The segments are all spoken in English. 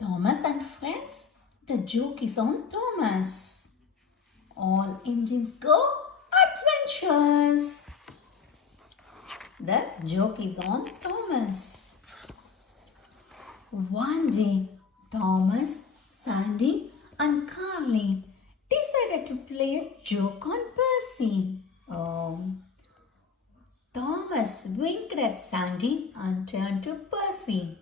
Thomas and friends, the joke is on Thomas. All engines go adventures. The joke is on Thomas. One day, Thomas, Sandy and Carly decided to play a joke on Percy. Thomas winked at Sandy and turned to Percy.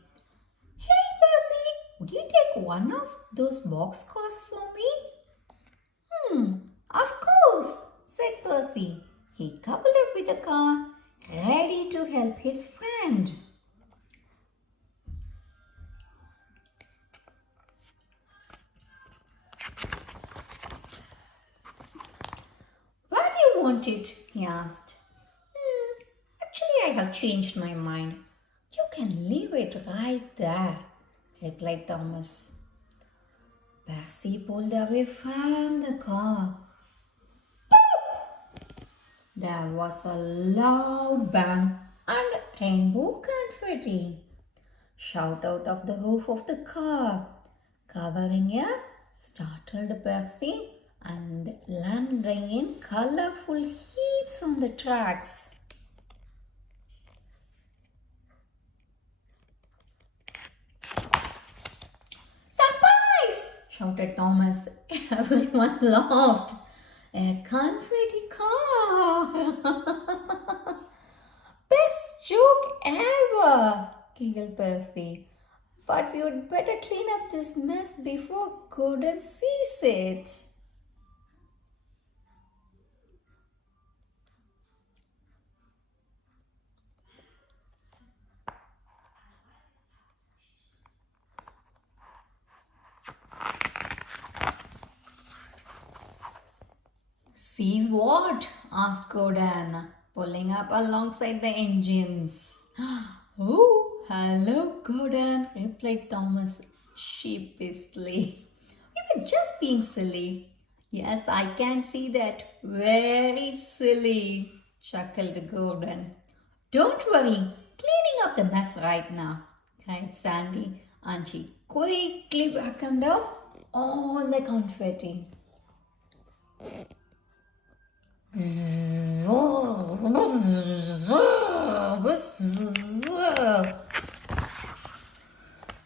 Hey Percy, would you take one of those boxcars for me? Of course, said Percy. He coupled up with the car, ready to help his friend. Where do you want it? He asked. Actually, I have changed my mind. You can leave it right there, replied Thomas. Percy pulled away from the car. Pop! There was a loud bang and rainbow confetti shot out of the roof of the car, covering a startled Percy and landing in colorful heaps on the tracks. Shouted Thomas. Everyone laughed. A confetti car. Best joke ever, giggled Percy. But we would better clean up this mess before Gordon sees it. Sees what? Asked Gordon, pulling up alongside the engines. Oh, hello, Gordon, replied Thomas sheepishly. We were just being silly. Yes, I can see that. Very silly, chuckled Gordon. Don't worry, cleaning up the mess right now, cried Sandy, and she quickly vacuumed up all the confetti.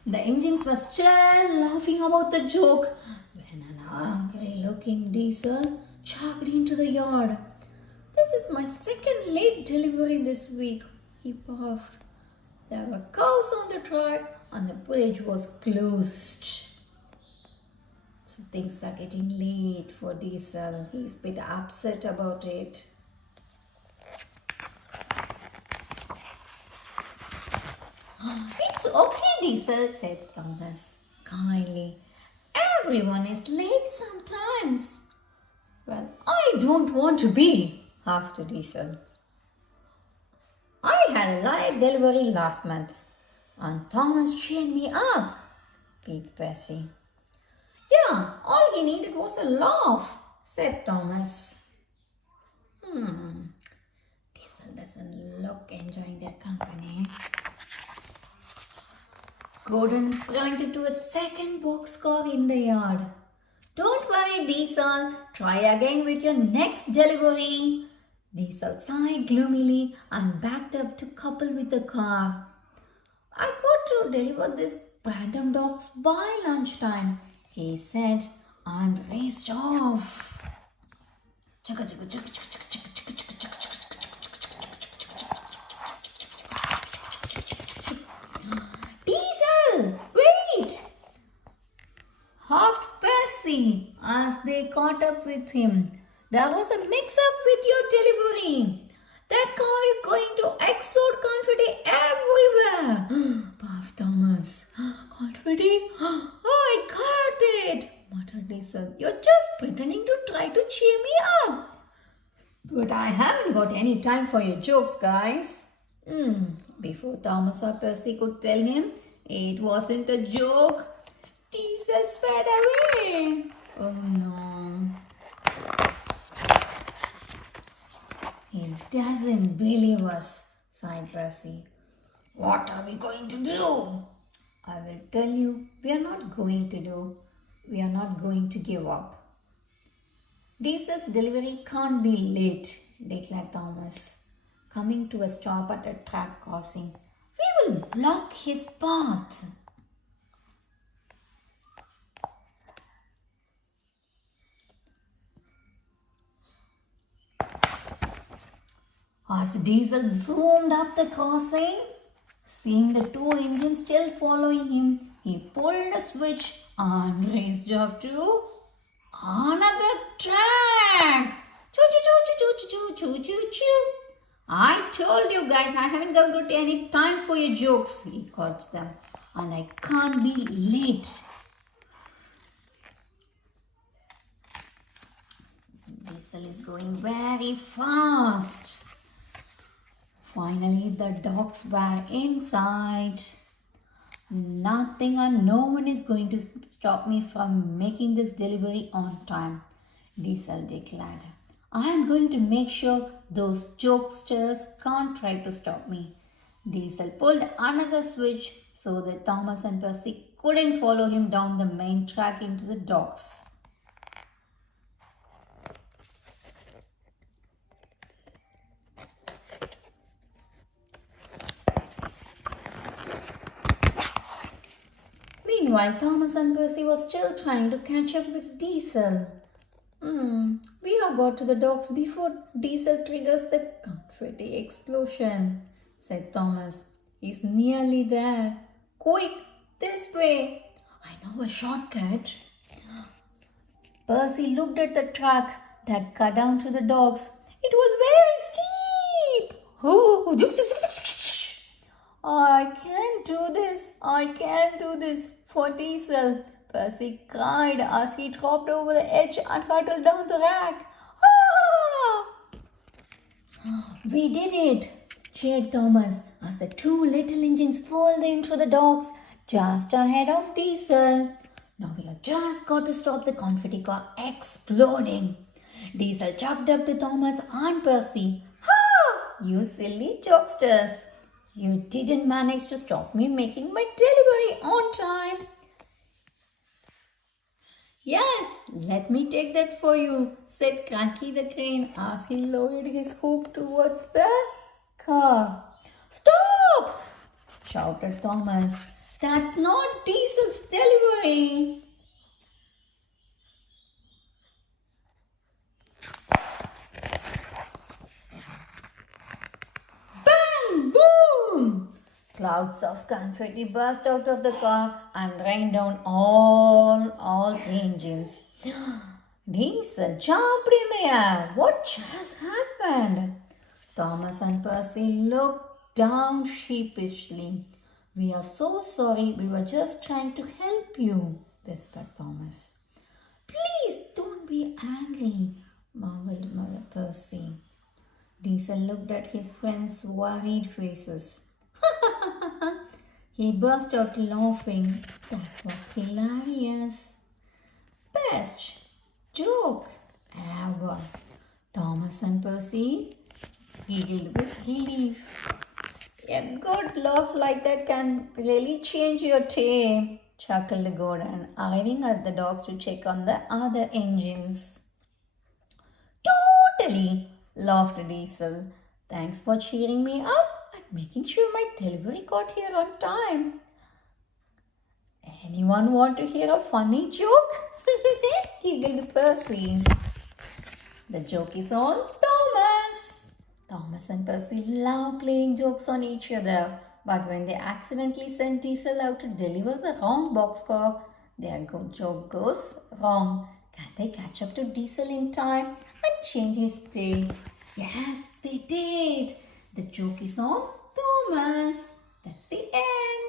The engines were still laughing about the joke when an angry-looking diesel chugged into the yard. This is my second late delivery this week, he puffed. There were cows on the track and the bridge was closed. So things are getting late for Diesel. He's a bit upset about it. It's okay, Diesel, said Thomas kindly. Everyone is late sometimes. Well, I don't want to be, huffed Diesel. I had a late delivery last month and Thomas cheered me up, peeped Percy. Yeah, all he needed was a laugh, said Thomas. Diesel doesn't look enjoying their company. Gordon pointed to a second boxcar in the yard. Don't worry, Diesel. Try again with your next delivery. Diesel sighed gloomily and backed up to couple with the car. I got to deliver these random dogs by lunchtime, he said and raced off. Diesel, wait! Huffed Percy as they caught up with him. There was a mix-up with your delivery. That car is going to explode confetti everywhere. Puffed Thomas. Confetti? Oh, I got it, muttered Diesel. You're just pretending to try to cheer me up. But I haven't got any time for your jokes, guys. Before Thomas or Percy could tell him it wasn't a joke, Diesel sped away. Oh no. He doesn't believe us, sighed Percy. What are we going to do? I will tell you, we are not going to do. We are not going to give up. Diesel's delivery can't be late, declared Thomas, coming to a stop at a track crossing. We will block his path. As Diesel zoomed up the crossing, seeing the two engines still following him, he pulled a switch and raced off to another track. Choo choo choo choo choo choo choo choo. I told you guys I haven't got any time for your jokes, he called them, and I can't be late. Diesel is going very fast. Finally, the dogs were inside. Nothing and no one is going to stop me from making this delivery on time, Diesel declared. I am going to make sure those jokesters can't try to stop me. Diesel pulled another switch so that Thomas and Percy couldn't follow him down the main track into the docks. Meanwhile, Thomas and Percy were still trying to catch up with Diesel. We have got to the docks before Diesel triggers the confetti explosion, said Thomas. He's nearly there. Quick, this way. I know a shortcut. Percy looked at the track that cut down to the docks. It was very steep. Oh, I can't do this. I can't do this. For Diesel, Percy cried as he dropped over the edge and hurtled down the rack. Ah! We did it, cheered Thomas as the two little engines pulled into the docks just ahead of Diesel. Now we have just got to stop the confetti car exploding. Diesel chucked up to Thomas and Percy. Ha! You silly jokesters! You didn't manage to stop me making my delivery on time. Yes, let me take that for you, said Cranky the Crane as he lowered his hook towards the car. Stop! Shouted Thomas. That's not Diesel's delivery. Bang! Boom! Clouds of confetti burst out of the car and rained down all three engines. Diesel jumped in the air. What just happened? Thomas and Percy looked down sheepishly. We are so sorry. We were just trying to help you, whispered Thomas. Please don't be angry, marveled Mother Percy. Diesel looked at his friends' worried faces. He burst out laughing. That was hilarious. Best joke ever. Thomas and Percy giggled with relief. A good laugh like that can really change your day, chuckled Gordon, arriving at the docks to check on the other engines. Totally, laughed Diesel. Thanks for cheering me up and making sure my delivery got here on time. Anyone want to hear a funny joke? Giggled Percy. The joke is on Thomas. Thomas and Percy love playing jokes on each other, but when they accidentally send Diesel out to deliver the wrong boxcar, their joke goes wrong. Can they catch up to Diesel in time and change his day? Yes, they did. The joke is on Thomas. That's the end.